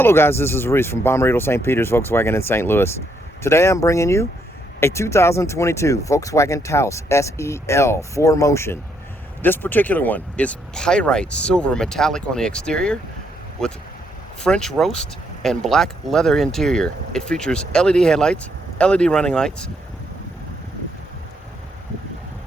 Hello guys, this is Reese from Bommarito St. Peter's Volkswagen in St. Louis. Today I'm bringing you a 2022 Volkswagen Taos SEL 4Motion. This particular one is pyrite silver metallic on the exterior with French roast and black leather interior. It features LED headlights, LED running lights,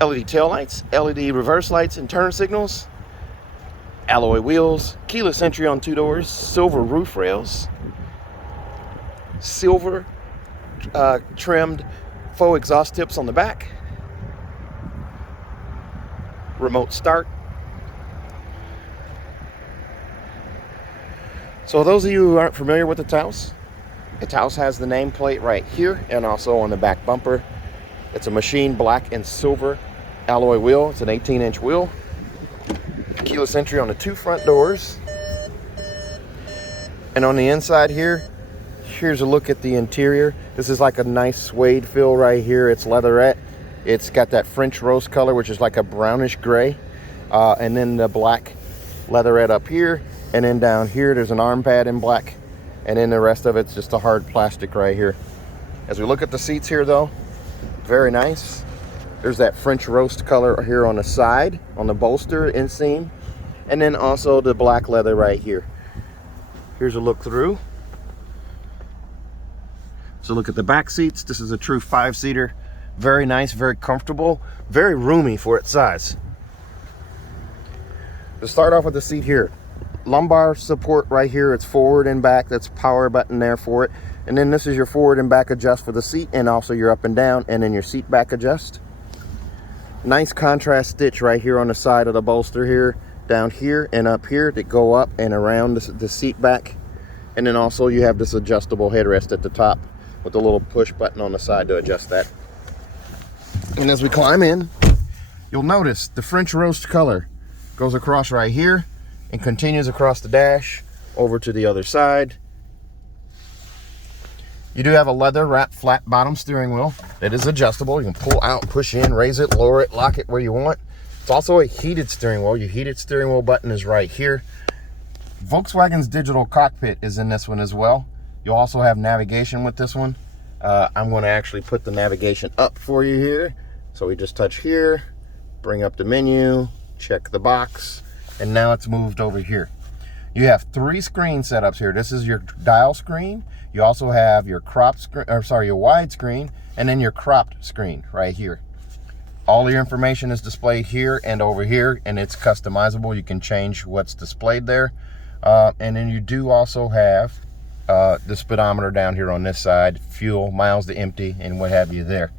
LED tail lights, LED reverse lights and turn signals, alloy wheels, keyless entry on 2 doors, silver roof rails, silver trimmed faux exhaust tips on the back, remote start. So those of you who aren't familiar with the Taos has the nameplate right here and also on the back bumper. It's a machined black and silver alloy wheel. It's an 18-inch wheel. Keyless entry on the 2 front doors. And on the inside here, here's a look at the interior. This is like a nice suede feel right here. It's leatherette. It's got that French roast color, which is like a brownish gray. And then the black leatherette up here. And then down here, there's an arm pad in black. And then the rest of it's just a hard plastic right here. As we look at the seats here though, very nice. There's that French roast color here on the side, on the bolster inseam. And then also the black leather right here. Here's a look through. So look at the back seats. This is a true 5-seater. Very nice, very comfortable, very roomy for its size. To start off with the seat here, lumbar support right here. It's forward and back. That's power button there for it. And then this is your forward and back adjust for the seat, and also your up and down, and then your seat back adjust. Nice contrast stitch right here on the side of the bolster here, down here and up here that go up and around the seat back. And then also you have this adjustable headrest at the top with a little push button on the side to adjust that. And as we climb in, you'll notice the French roast color goes across right here and continues across the dash over to the other side. You do have a leather wrapped flat bottom steering wheel that is adjustable. You can pull out, push in, raise it, lower it, lock it where you want. It's also a heated steering wheel. Your heated steering wheel button is right here. Volkswagen's digital cockpit is in this one as well. You'll also have navigation with this one. I'm going to actually put the navigation up for you here. So we just touch here, bring up the menu, check the box, and now it's moved over here. You have 3 screen setups here. This is your dial screen. You also have your cropped screen, or sorry, your wide screen, and then your cropped screen right here. All your information is displayed here and over here, and it's customizable. You can change what's displayed there. And then you do also have the speedometer down here on this side, fuel, miles to empty, and what have you there.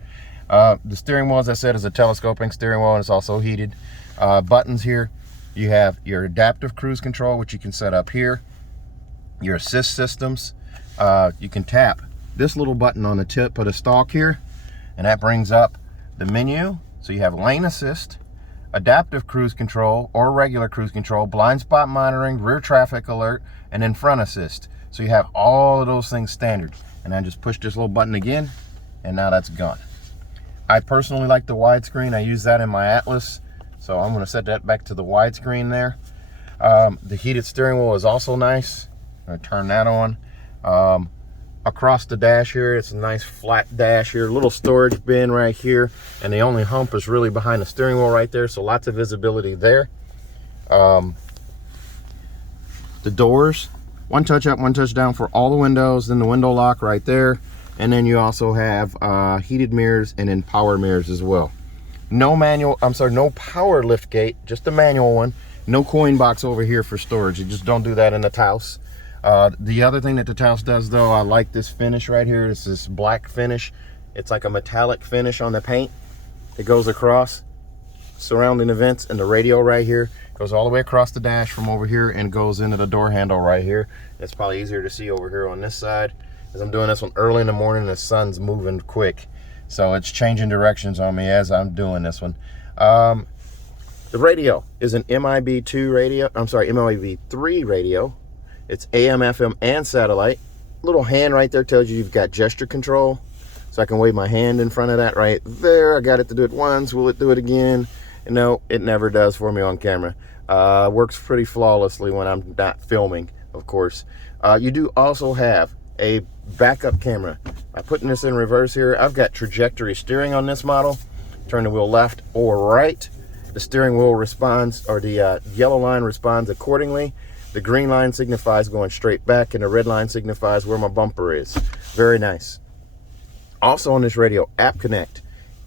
The steering wheel, as I said, is a telescoping steering wheel, and it's also heated. Buttons here. You have your adaptive cruise control, which you can set up here. Your assist systems. You can tap this little button on the tip of the stalk here, and that brings up the menu. So you have lane assist, adaptive cruise control or regular cruise control, blind spot monitoring, rear traffic alert, and then front assist. So you have all of those things standard. And I just push this little button again, and now that's gone. I personally like the widescreen. I use that in my Atlas. So I'm going to set that back to the widescreen there. The heated steering wheel is also nice. I'm going to turn that on. Across the dash here, it's a nice flat dash here, little storage bin right here, and the only hump is really behind the steering wheel right there, so lots of visibility there. The doors, 1 touch up, 1 touch down for all the windows, then the window lock right there, and then you also have heated mirrors and then power mirrors as well. No power lift gate, just the manual one. No coin box over here for storage. You just don't do that in the Taos. The other thing that the Taos does though, I like this finish right here. This is black finish. It's like a metallic finish on the paint. It goes across surrounding the vents, and the radio right here goes all the way across the dash from over here and goes into the door handle right here. It's probably easier to see over here on this side, as I'm doing this one early in the morning. The sun's moving quick, so it's changing directions on me as I'm doing this one. The radio is an MIB2 radio. I'm sorry, MIB3 radio. It's AM, FM, and satellite. Little hand right there tells you you've got gesture control. So I can wave my hand in front of that right there. I got it to do it once. Will it do it again? No, it never does for me on camera. Works pretty flawlessly when I'm not filming, of course. You do also have a backup camera. By putting this in reverse here, I've got trajectory steering on this model. Turn the wheel left or right. The steering wheel responds, or the yellow line responds accordingly. The green line signifies going straight back, and the red line signifies where my bumper is. Very nice. Also on this radio, App Connect.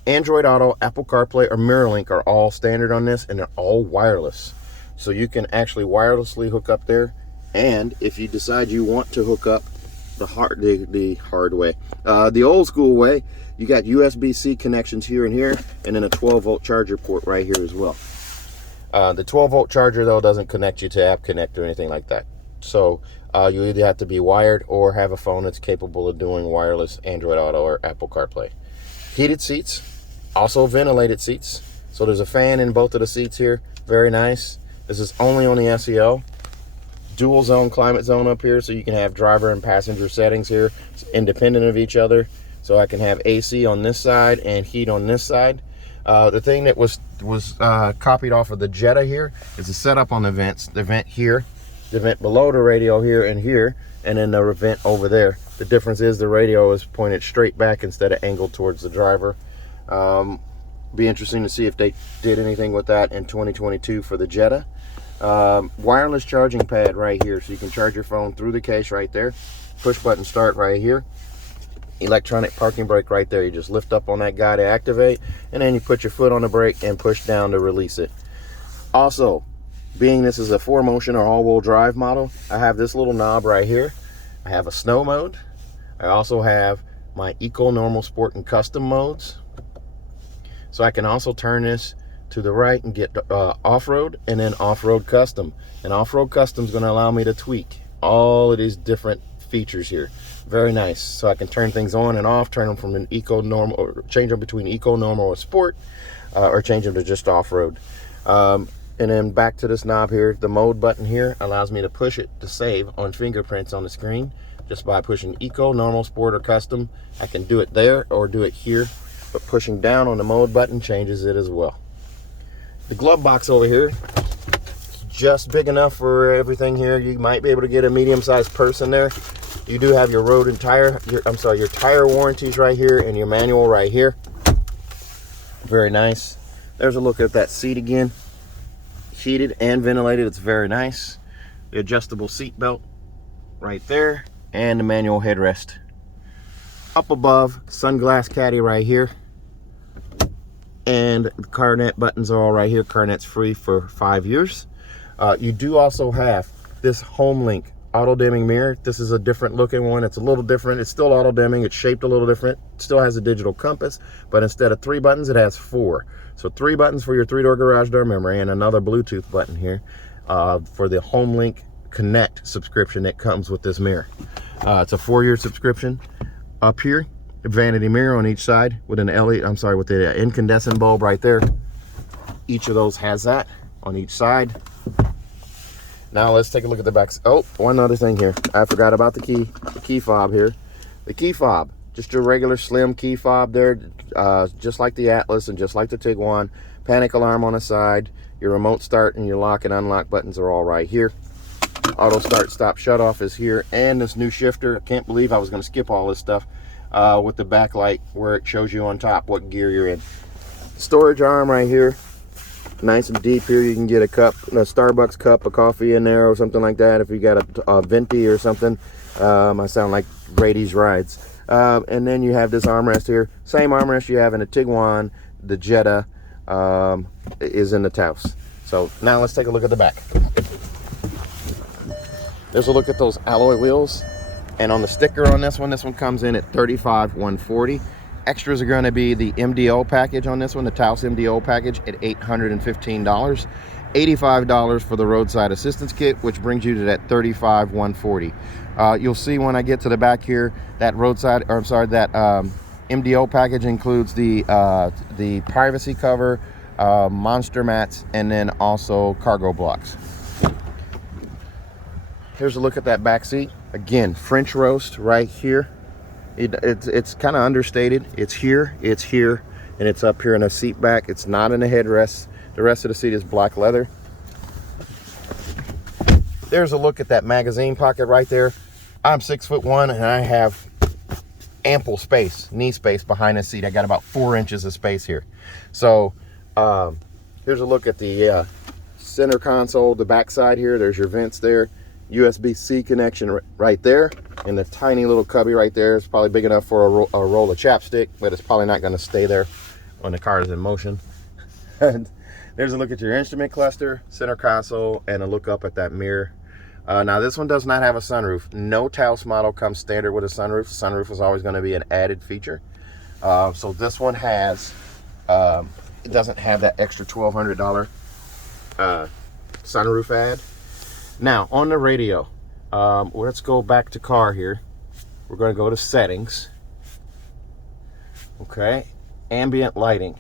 Android Auto, Apple CarPlay, or MirrorLink are all standard on this, and they're all wireless. So you can actually wirelessly hook up there. And if you decide you want to hook up the hard way, the old school way, you got USB-C connections here and here, and then a 12-volt charger port right here as well. The 12-volt charger, though, doesn't connect you to App Connect or anything like that. So you either have to be wired or have a phone that's capable of doing wireless Android Auto or Apple CarPlay. Heated seats, also ventilated seats. So there's a fan in both of the seats here. Very nice. This is only on the SEL. Dual zone climate zone up here, so you can have driver and passenger settings here. It's independent of each other. So I can have AC on this side and heat on this side. The thing that was copied off of the Jetta here is the setup on the vents. The vent here, the vent below the radio here, and then the vent over there. The difference is the radio is pointed straight back instead of angled towards the driver. Be interesting to see if they did anything with that in 2022 for the Jetta. Wireless charging pad right here, so you can charge your phone through the case right there. Push button start right here. Electronic parking brake right there. You just lift up on that guy to activate, and then you put your foot on the brake and push down to release it. Also, being this is a 4Motion or all-wheel drive model, I have this little knob right here. I have a snow mode. I also have my Eco, Normal, Sport, and Custom modes. So I can also turn this to the right and get off-road, and then off-road custom. And off-road custom is going to allow me to tweak all of these different features here. Very nice. So I can turn things on and off, turn them from an Eco, Normal, or change them between Eco, Normal, or Sport, or change them to just off-road. And then back to this knob here, the mode button here allows me to push it to save on fingerprints on the screen. Just by pushing Eco, Normal, Sport, or Custom, I can do it there or do it here, but pushing down on the mode button changes it as well. The glove box over here, just big enough for everything here. You might be able to get a medium-sized purse in there. You do have your road and tire, your tire warranties right here and your manual right here. Very nice. There's a look at that seat again. Heated and ventilated, it's very nice. The adjustable seat belt right there, and the manual headrest. Up above, sunglass caddy right here. And the CarNet buttons are all right here. CarNet's free for 5 years. You do also have this HomeLink auto dimming mirror. This is a different looking one. It's a little different. It's still auto dimming. It's shaped a little different. It still has a digital compass, but instead of 3 buttons, it has 4. So 3 buttons for your 3-door garage door memory, and another Bluetooth button here for the HomeLink Connect subscription that comes with this mirror. It's a 4-year subscription. Up here, a vanity mirror on each side with an LED, with the incandescent bulb right there. Each of those has that on each side. Now let's take a look at the back. Oh, one other thing here. I forgot about the key fob here. The key fob, just your regular slim key fob there, just like the Atlas and just like the Tiguan. Panic alarm on the side. Your remote start and your lock and unlock buttons are all right here. Auto start, stop, shut off is here, and this new shifter. I can't believe I was going to skip all this stuff with the backlight where it shows you on top what gear you're in. Storage arm right here. Nice and deep here. You can get a cup, a Starbucks cup of coffee in there or something like that if you got a venti or something. I sound like Brady's Rides. And then you have this armrest here. Same armrest you have in the Tiguan. The Jetta is in the Taos. So now let's take a look at the back. There's a look at those alloy wheels. And on the sticker on this one comes in at $35,140. Extras are going to be the Mdo package on this one, the Taos Mdo package at $815. $85 for the roadside assistance kit, which brings you to that $35,140. You'll see when I get to the back here that Mdo package includes the privacy cover, monster mats, and then also cargo blocks. Here's a look at that back seat. Again, French roast right here. It's kind of understated. It's here, and it's up here in the seat back. It's not in the headrest. The rest of the seat is black leather. There's a look at that magazine pocket right there. I'm 6'1" and I have ample space, knee space behind the seat. I got about 4 inches of space here. So here's a look at the center console, the back side here. There's your vents there. USB-C connection right there. And the tiny little cubby right there is probably big enough for a roll of chapstick, but it's probably not going to stay there when the car is in motion. And there's a look at your instrument cluster, center console, and a look up at that mirror. Now this one does not have a sunroof. No Taos model comes standard with a sunroof. Sunroof is always going to be an added feature. So this one has, it doesn't have that extra $1,200 sunroof add. Now on the radio, let's go back to car here. We're going to go to settings. Okay, ambient lighting.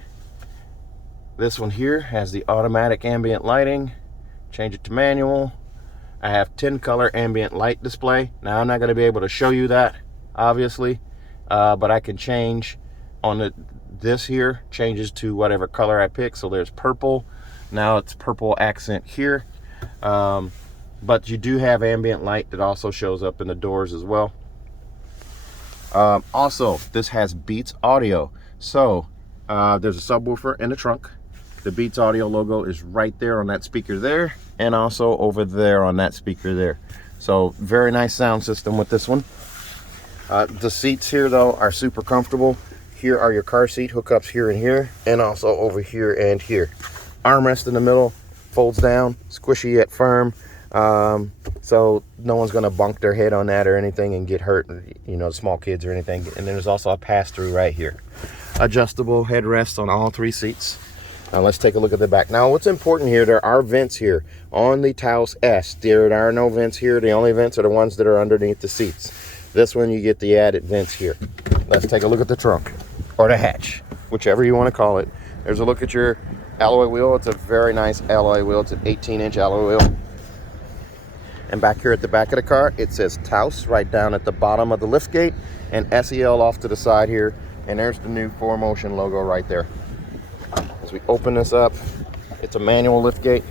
This one here has the automatic ambient lighting. Change it to manual. I have 10 color ambient light display. Now I'm not going to be able to show you that, obviously, but I can change on this here, changes to whatever color I pick. So there's purple. Now it's purple accent here. But you do have ambient light that also shows up in the doors as well. Also, this has Beats audio. So there's a subwoofer in the trunk. The Beats audio logo is right there on that speaker there, and also over there on that speaker there. So very nice sound system with this one. The seats here though are super comfortable. Here are your car seat hookups here and here, and also over here and here. Armrest in the middle, folds down, squishy yet firm. So no one's gonna bunk their head on that or anything and get hurt, you know, small kids or anything. And then there's also a pass-through right here. Adjustable headrests on all 3 seats. Now let's take a look at the back. Now what's important here, there are vents here on the Taos S. There are no vents here. The only vents are the ones that are underneath the seats. This one you get the added vents here. Let's take a look at the trunk, or the hatch, whichever you want to call it. There's a look at your alloy wheel. It's a very nice alloy wheel. It's an 18-inch alloy wheel. And back here at the back of the car, it says Taos right down at the bottom of the lift gate, and SEL off to the side here. And there's the new 4Motion logo right there. As we open this up, it's a manual lift gate.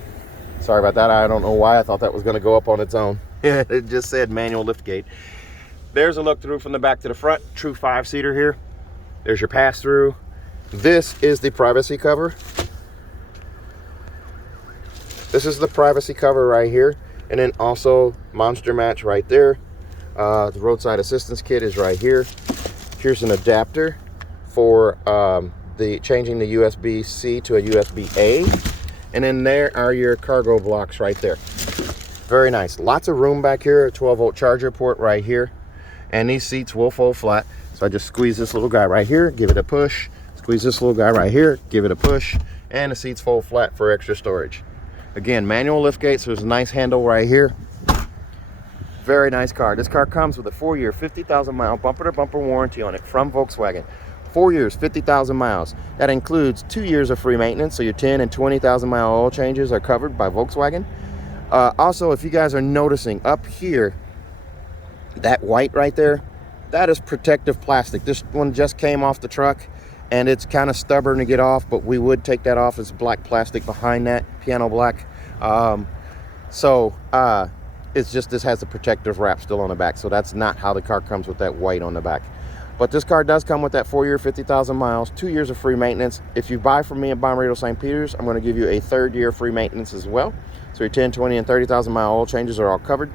Sorry about that. I don't know why I thought that was going to go up on its own. It just said manual lift gate. There's a look through from the back to the front. True 5-seater here. There's your pass through. This is the privacy cover. This is the privacy cover right here. And then also monster match right there. The roadside assistance kit is right here. Here's an adapter for changing the USB-C to a USB-A. And then there are your cargo blocks right there. Very nice. Lots of room back here. A 12-volt charger port right here. And these seats will fold flat. So I just squeeze this little guy right here, give it a push. Squeeze this little guy right here, give it a push. And the seats fold flat for extra storage. Again, manual lift gate, so there's a nice handle right here. Very nice car. This car comes with a 4-year, 50,000-mile bumper-to-bumper warranty on it from Volkswagen. 4 years, 50,000 miles. That includes 2 years of free maintenance, so your 10 and 20,000-mile oil changes are covered by Volkswagen. Also, if you guys are noticing up here, that white right there, that is protective plastic. This one just came off the truck, and it's kind of stubborn to get off, but we would take that off. It's black plastic behind that, piano black. It's just, this has a protective wrap still on the back, so that's not how the car comes with that white on the back. But this car does come with that 4-year, 50,000 miles, 2 years of free maintenance. If you buy from me at Bommarito St. Peter's, I'm going to give you a 3rd year free maintenance as well. So your 10, 20, and 30,000 mile oil changes are all covered.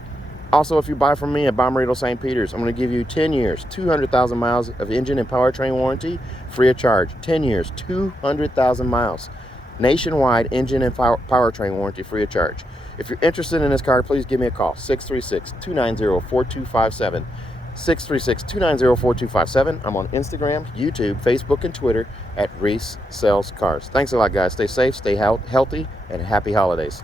Also, if you buy from me at Bommarito St. Peter's, I'm going to give you 10 years, 200,000 miles of engine and powertrain warranty free of charge. 10 years, 200,000 miles. Nationwide engine and powertrain warranty free of charge. If you're interested in this car, please give me a call, 636-290-4257. 636-290-4257. I'm on Instagram, YouTube, Facebook, and Twitter at Reese Sells Cars. Thanks a lot, guys. Stay safe, stay healthy, and happy holidays.